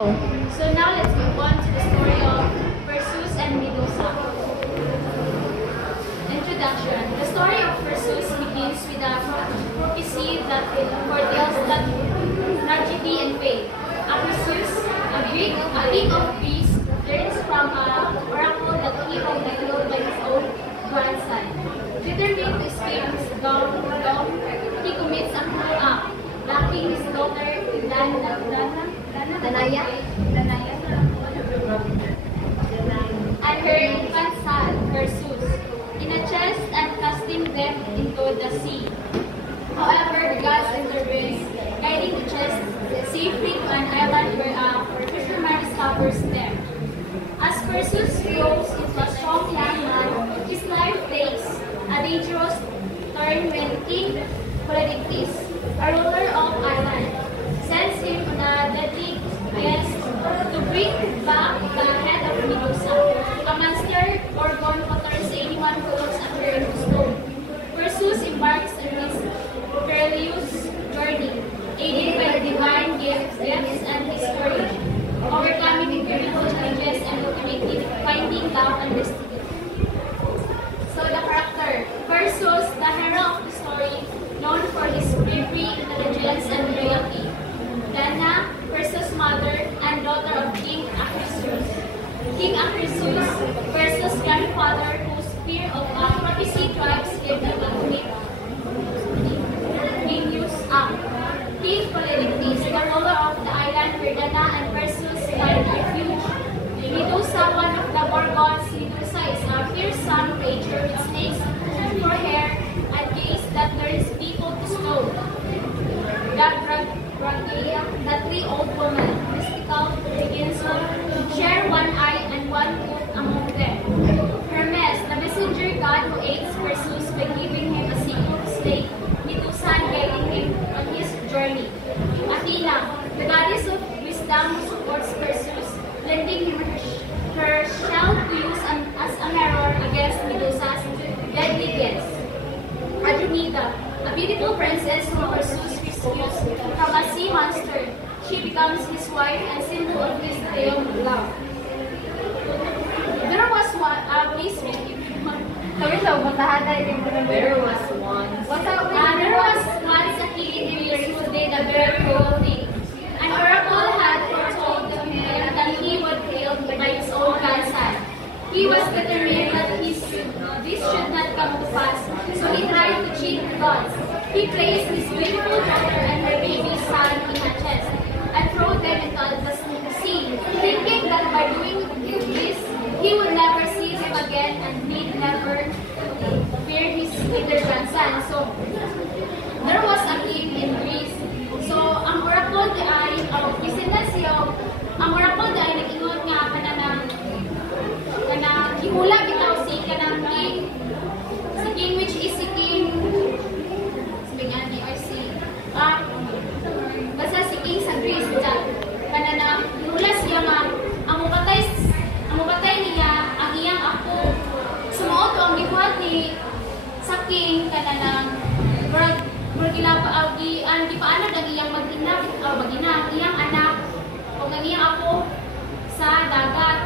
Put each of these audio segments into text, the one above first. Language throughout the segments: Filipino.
So now let's move on to the story of Perseus and Medusa. Introduction. The story of Perseus begins with a prophecy that foretells that tragedy and fate. Perseus, a king of Greece, learns from an oracle that he will be killed by his own grandson. Determined to escape his doom, he commits a cruel act, locking his daughter Danaya and her infant son, Perseus, in a chest and casting them into the sea. However, the gods intervene, guiding the chest safely to an island where a fisherman discovers them. As Perseus grows into a strong landman, his life takes a dangerous turn when King Polydectes, a ruler of Ireland, sends him on a deadly quest to bring back the head of Medusa, a monster Gorgon utters anyone who looks at her into stone. Perseus embarks on his perilous journey, aided by the divine gifts and his courage, overcoming incredible challenges and ultimately finding love and destiny. So the character, Perseus, the hero of the story, known for his bravery, intelligence, and loyalty. Dana, Perseus' mother and daughter of King Acrisius. King Acrisius, Perseus' grandfather, whose fear of prophecy drives him to commit heinous act. King Polydectes, the ruler of the island where Dana and Perseus find refuge. Medusa, one of the Gorgons. Medusa is a fearsome creature with snakes for hair and gaze that turns people to stone. The three old women, mystical begins to share one eye and one tooth among them. Hermes, the messenger god who aids Perseus by giving him a single slave, Medusa guiding him on his journey. Athena, the goddess of wisdom who supports Perseus, lending him her shell to use as a mirror against Medusa's deadly gaze. Andromeda, a beautiful princess who Perseus rescues from a sea monster. She becomes his wife and symbol of his triumphant love. There was one, please read it. There was once. There was once a king in Greece who did a very cruel thing. An oracle had foretold him that he would kill by his own grandson. He was determined that this should not come to pass, so he tried to cheat the gods. He placed his beautiful daughter and her baby son in a chest and threw them into the sea, thinking that by doing this, he would never see them again and need never fear his little grandson. So, there was a king in Greece. So, ang oracle ay, bisan siya, ang oracle ay nag-ingon nga kanang hihula bitaw si kanang king, si king which is si king, basta si king sa Greece dyan, kanang hihula siya nga, ang mupatay niya, ang iyang ako, sumuot ang gibuhat ni sa king, kanang di paano ang iyang magina, ang iyang anak, o ang iyang ako sa dagat.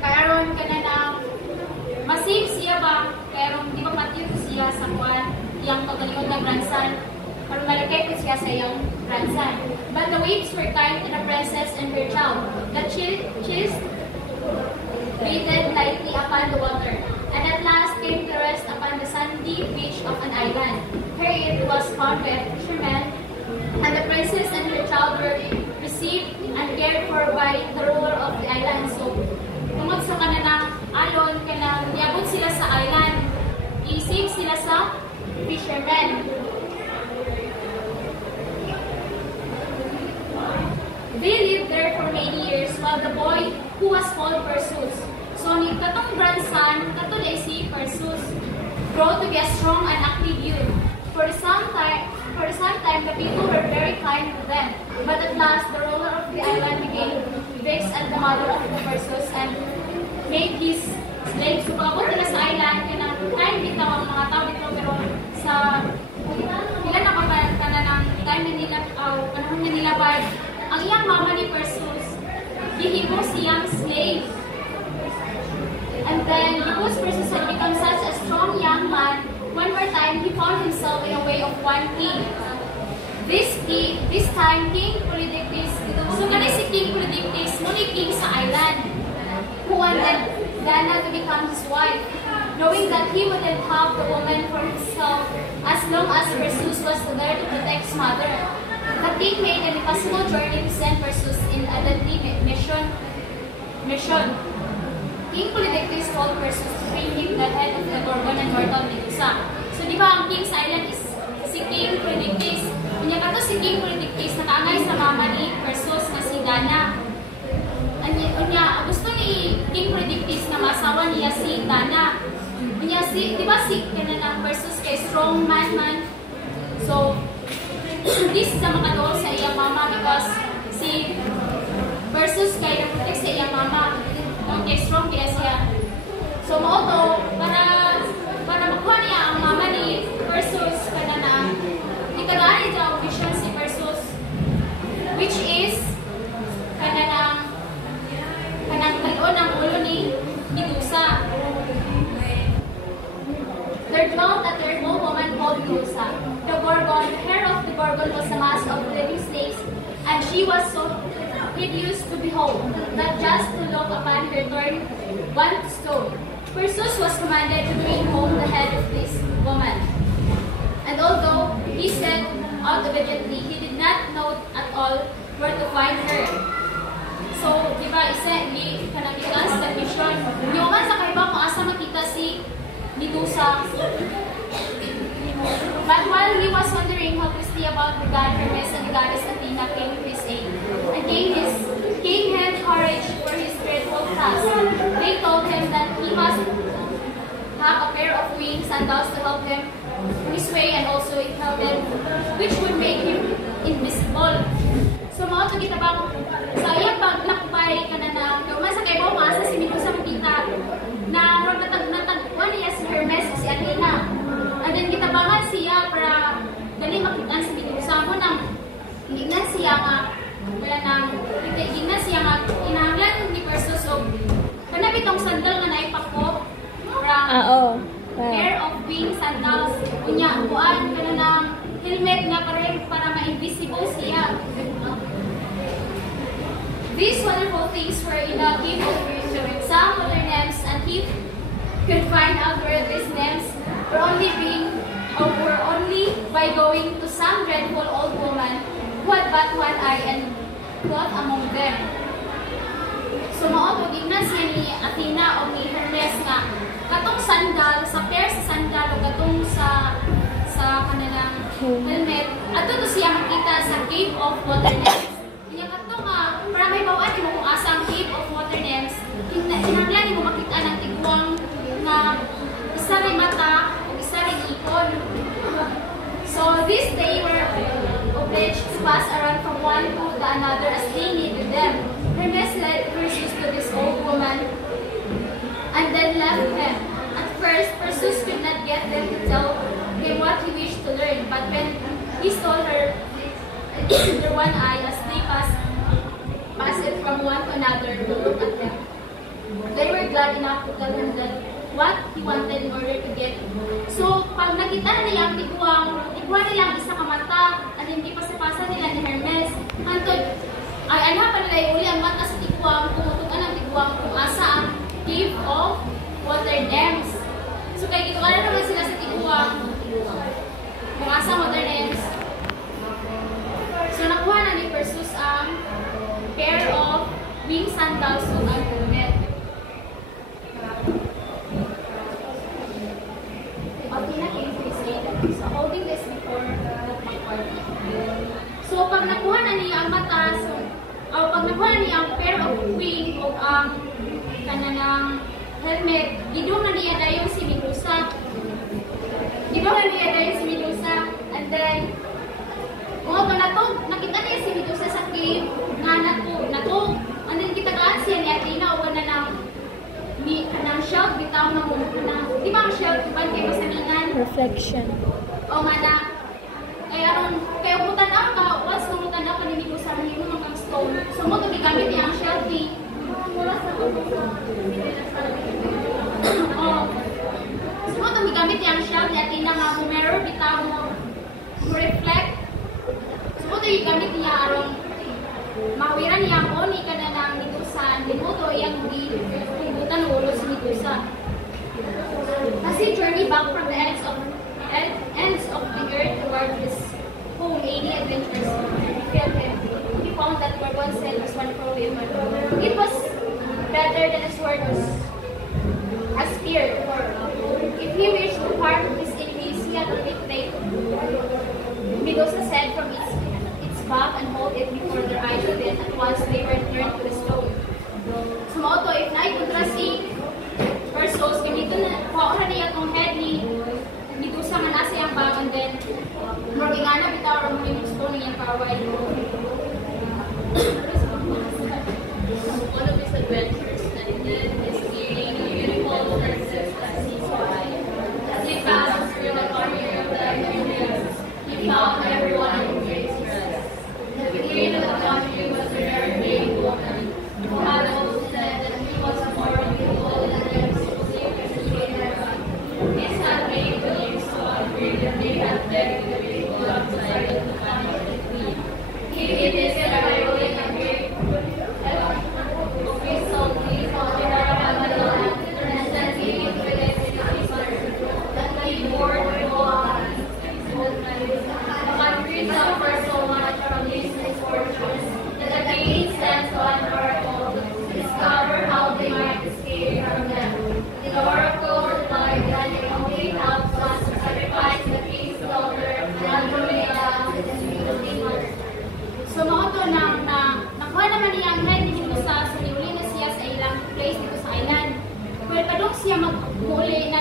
Karon kanang masave siya ba? Karon di ba matiyog siya sa kuan iyang pagaliod na grandson? Karon malakay ko siya sa iyang grandson. But the waves were kind to the princess and her child. The chills breathed lightly upon the water, and at last came to rest upon the sandy beach of an island. Here it was found by a fisherman, and the princess and her child were received and cared for by the ruler of the island. So, tungod sa kanang alon, kanang niabot sila sa island, i-save sila sa fisherman. They lived there for many years while the boy who was called Perseus. So, ni katong grandson, kato na si Perseus, grow to be a strong and active youth. For some time, the people were very kind to them. But at last, the ruler of the island became vexed at the mother of the Perseus and made his slaves. So, pagabot nila sa island, kaya bitaw ang mga tao dito, pero sa ilan na ka ng time na nila, panahon na nila ba, ang iyang mama ni Perseus gihimo siyang slave. And then, because Perseus had become such a strong young man, one more time, he found himself in a way of one king. This time, King Polydectes, so kani si King Polydectes, muli king sa island, who wanted Dana to become his wife, knowing that he wouldn't have the woman for himself as long as Perseus was there to protect his mother. The king made an impossible journey to send Perseus in a deadly mission. King Polydectes told Perseus to bring him the head of the Gorgon and mortal Medusa. So di ba ang king sa island is si King Polydectes. Kanya kato si King Polydectes nakaangay sa mama ni Perseus na si Dana. Kanya gusto ni King Polydectes na masawa niya si Dana. Kanya si, di ba si kanang Perseus kay strong man. So this is ang makatuol sa iyang mama because si Perseus kay na-protect sa iyang mama. Okay, strong kaya siya. So mauto, para makuha niya ang mama ni Perseus kana na ikadaan niya ang vision si Perseus, which is kanang talon ang ulo ni Medusa. There dwelt a terrible woman called Medusa. The Gorgon, the hair of the Gorgon was a mass of living snakes, and she was so hideous to behold, that just to look upon her turned one to stone. Perseus was commanded to bring home the head of this woman. And although he set out obediently, he did not know at all where to find her. So, di ba, kanang sa mission. Yung man sa kaiba kung asa makita si Medusa. But while he was wondering helplessly about the god Hermes and the goddess Athena came to his aid, and King had courage for his dreadful task. They told him that he must have a pair of wings sandals to help him on his way, and also a helmet which would make him invisible. So mao to kita bang sa iyang paglakbay kanang man sa kaibaw maasa si Medusa makita na natagpuan niya si Hermes si Athena. And then kita bangan siya para dali makitaan si Medusa mo nang gignan siya nga wala nang gignan siya nga kinahanglan ni Perseus og kana bitong sandal nga naipako para pair of wing sandals unya kuan kana nang helmet nga para ma-invisible siya. These wonderful things were in a cave of some other names, and he could find out where these names were only by going to some dreadful old woman who had but one eye and dwelt among them. So mao gignan siya ni Athena o ni Hermes nga katong sandal sa pair sa sandal o katong sa kanilang helmet adto to siya makita sa cave of water nymphs. Kanya katong para may bawaan mo kung asa ang cave of water nymphs, kinahanglan mo makita ng tigwang na isa ray mata o isa ray ikon. So this they were obliged to pass around from one to the another as they needed them. Hermes led Perseus to this old woman and then left him. At first, Perseus could not get them to tell him what he wished to learn, but when he stole her their one eye as they passed it from one to another to look at them, they were glad enough to tell him that what he wanted in order to get. So, pag nakita na niya ang tigwang nila ang isa kamata at hindi pa sa nila ni Hermes. Hantod, ay anak pa nila yung uli ang mata sa tigwang, tumutukan ang tigwang kung asa ang cave of water nymphs. So, kaya gituan na naman sila sa tigwang kung asa water nymphs. So, nakuha na ni Perseus ang pair of wing sandals o ang helmet. Athena came to his aid, so holding this before party. So, pag nakuha na niya ang mata, pag nakuha na niya ang pair of wing o ang kananang helmet, gidong na niya dayong si Medusa. And then, nakita niya si Medusa sa cave nga nato. And then, kitagaan siya ni Athena o ng shelf bitaw na di ba ang shelf diba kay masaningan reflection o nga na kaya uputan ka once numutan ka ni Medusa mahimo mang stone. So mo to gigamit niya ang shelving. So mo to gigamit niya ang shelving at ina nga mirror bitaw mo reflect. So mo to gigamit niya aron mawiran niya ko ni kana nang Medusa. Di mo to iyang gibutan ulo sa Medusa. As he journeyed back from the ends of the earth toward his home, 80 adventures failed him. He found that where one sin was one for him. It was better than his word was a spear. If he wished to part his enemies, he had to take Medusa said from its back and hold it before their eyes, and then at once they were turned to the stone. Sumoto, if naikontra si Perseus, ganito na, kuha na niya itong head ni Medusa nga nasa iyang bag, and then magigana bitaw rin mo yung stone niyang kaway. One of his adventures ended his gaining a beautiful princess that sees why. As he passed through the country of the Ionians, he found everyone in great stress. The queen of the country was a very brave woman, who had always said that he was more beautiful than the his handmaid believed so angry that they had begged the people outside of the palace of the queen. He did this by rolling a great whistle, please, all the and sending it with its that he bore the whole the country suffered so much from these misfortunes that the king sent one oracle to discover how they might escape from them. The oracle replied that the only help was to sacrifice the king's daughter Andromeda to the sweet mother. So mga to nakuha naman niya ang head ni Medusa, so niuli na siya sa ilang place dito sa island. Well, kadong siya magmuli,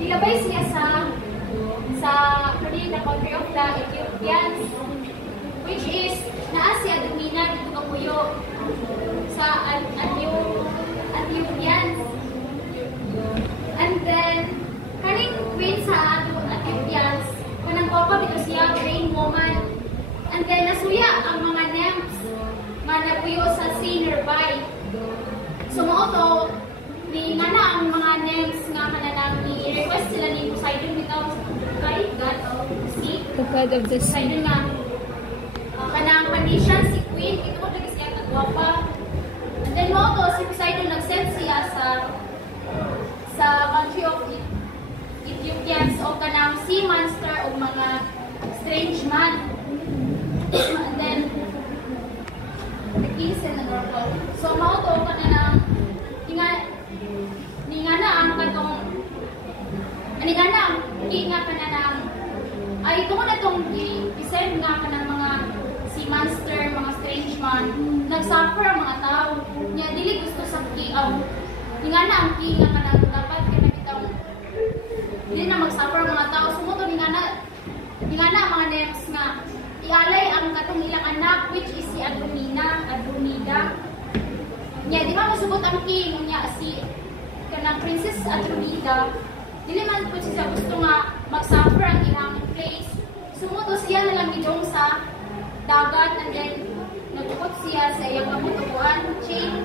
nilabay siya sa country of the Ethiopians, which is naa siya dumina dito kapuyo sa Ethiopians. And then, kaning queen sa Ethiopians, kanang papa dito siya, trained woman. And then, nasuya ang mga nymphs nga napuyo sa sea nearby. So, mo to, ni nga na ang mga nymphs nga kananang ni-request sila ni Poseidon bitaw kay God of the Sea. The God of the Sea. Poseidon nga. Kanang condition, si queen, ito ko lagi siya kagwapa. And then, mo to, si Poseidon nag-send siya sa country of Ethiopians o kanang sea monster o mga strange man. And then, the king sent an oracle. So, mao to ka na ng ninga na ang katong ninga na ang king nga ka na ng ay ito na itong i-send nga ka ng mga sea monster, mga strange man, nagsuffer ang mga tao. Niya, dili gusto sa king. Ninga na ang king nga ka na dapat ka na bitang dili na magsuffer ang mga tao. Sumuto ninga na ang mga nymphs nga ialay ang katong ilang anak, which is si Andromeda. Nya, di ba masubot ang king niya si kanang Princess Andromeda, dili man po siya gusto nga mag-suffer ang ilang place. Sumuto siya na lang gidong sa dagat, and then nagtukot siya sa iyang kamutubuan chain.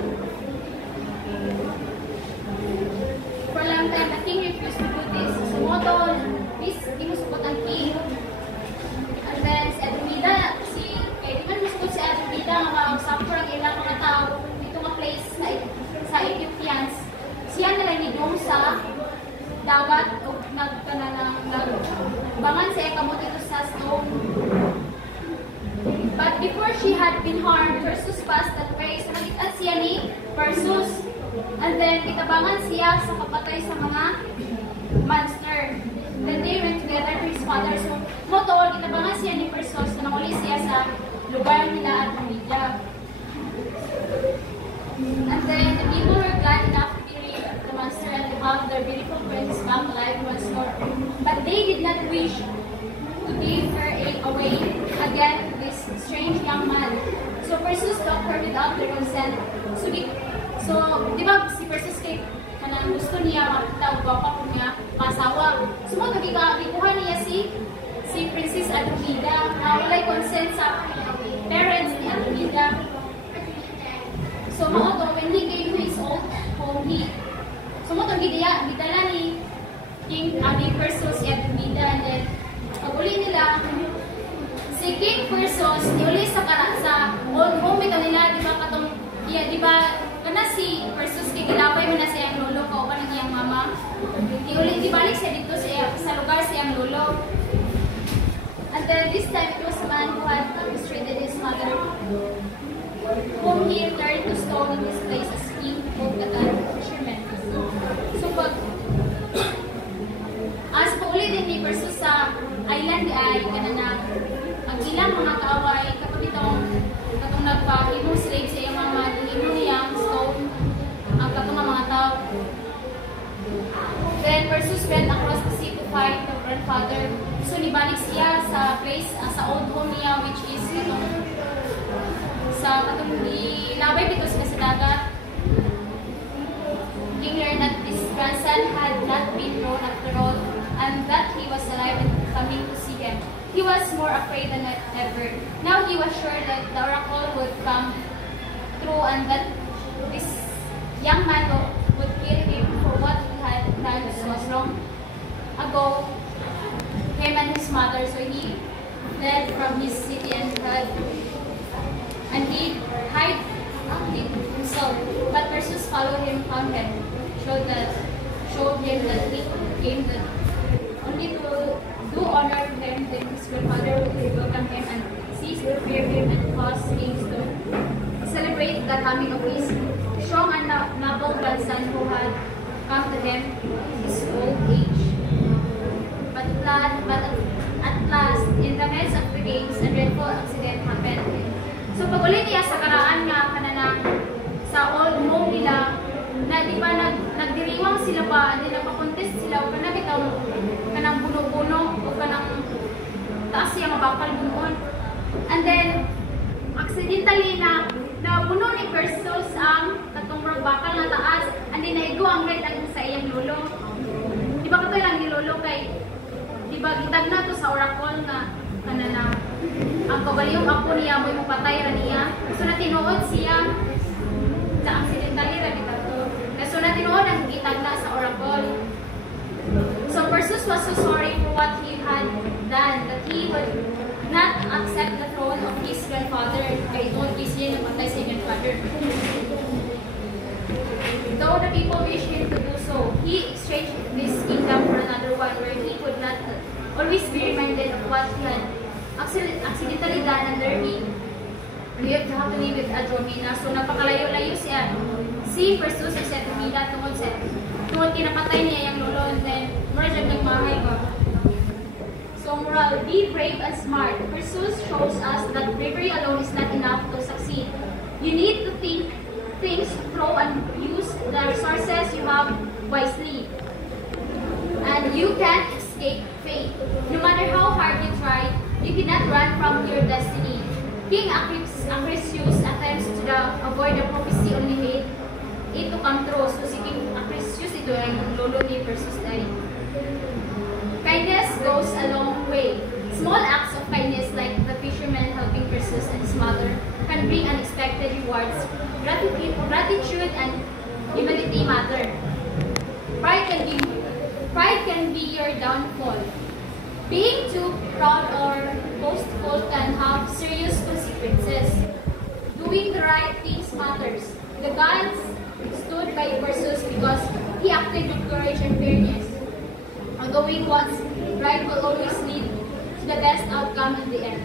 For a long time, the king refused to do this. Sumuto, this, di mo subot ang king. And then si Andromeda, di man masubot si Andromeda nga mag-suffer ang ilang mga tao dito nga place sa Ethiopians. Siya na lang nidong sa dagat o nagbangan sa ikamot ito sa stone. But before she had been harmed, Perseus passed that way. So nakita siya ni Perseus. And then kitabangan siya sa kapatay sa mga monster. Then they went together to his father. So motol, kitabangan siya ni Perseus na nakuli siya sa lugar nila at Andromeda. And then the people were glad enough to be rid of the monster and to have their beautiful princess back alive once more. But they did not wish to give her away again to this strange young man. So Perseus took her without their consent. So di ba si Perseus kay kanang gusto niya makita o gwapa ko niya masawa. So mo gikuha niya si Princess Andromeda na walay consent sa parents ni Andromeda. So mga to, when he came to his old home, so mga to, gidala ni King Perseus at Bida, and then pag uli nila, si King Perseus, uli sa old home ito nila, di ba katong, di ba, kana si Perseus, kikilapay mo na siyang lolo ko, pa ng iyang mama. Di balik siya dito sa lugar siyang lolo. And then this time, it was a man who had mistreated his mother, whom he turned to stone in his place as king of the fishermen. So as pauli din ni Perseus sa island ay kanana ang ilang mga kaaway kapag itong nagpahimong slave sa iyang mga himong niyang stone ang katong mga tao. Then Perseus went across the sea to fight the grandfather. So nibalik siya sa place sa old home niya, which is sa katong labay dito sa dagat. King learned that his grandson had not been known after all, and that he was alive and coming to see him. He was more afraid than ever. Now he was sure that the oracle would come true and that this young man would kill him for what he had done so long ago, him and his mother. So he fled from his city and he hid himself. But Perseus followed him, found him, showed him that he came only to do honor to him. Then his grandfather would welcome him and cease to fear him and cause kings to celebrate the coming of his strong and noble grandson who had come to him in his old age. But at last, in the midst of the games, a dreadful accident happened. So pag uli niya sa karaan nga kananang sa old home nila, na di ba nagdiriwang sila ba, hindi nagpa-contest sila, o kanang buno-buno, o kanang taas siya mabakal bunuon. And then, accidentally na buno ni Perseus ang katong bakal na taas, and then naigo ang red ang sa iyang lolo. Di ba kato lang ni lolo kay, di ba gitag na to sa oracle nga, kanana, ang kabaliyong apo niya mo'y mapatay ra niya. So natinuod siya sa accidentally ra kita to. So natinuod ang gitag na sa oracle. So Perseus was so sorry for what he had done that he would not accept the throne of his grandfather. Kay told siya na patay si grandfather. Though the people wished him to do so, he exchanged this kingdom for another one where he could not always be reminded of what he had accidentally done, and there he lived happily with Andromeda. So napakalayo-layo siya. Si Perseus ay sa Andromeda tungkol kinapatay niya yung lolo, and then marajag nagmahay ba. So moral, be brave and smart. Perseus shows us that bravery alone is not enough to succeed. You need to think things through and use the resources you have wisely. And you can't escape fate. No matter how hard you try, you cannot run from your destiny. King Acrisius attempts to avoid the prophecy only made it to come true. So si King Acrisius, ito ay lolo ni Perseus dahil. Kindness goes a long way. Small acts of kindness like the fisherman helping Perseus and his mother can bring unexpected rewards. Gratitude and humility matter. Pride can be your downfall. Being too proud or boastful can have serious consequences. Doing the right things matters. The gods stood by Perseus because he acted with courage and fairness. Doing what's right will always lead to the best outcome in the end.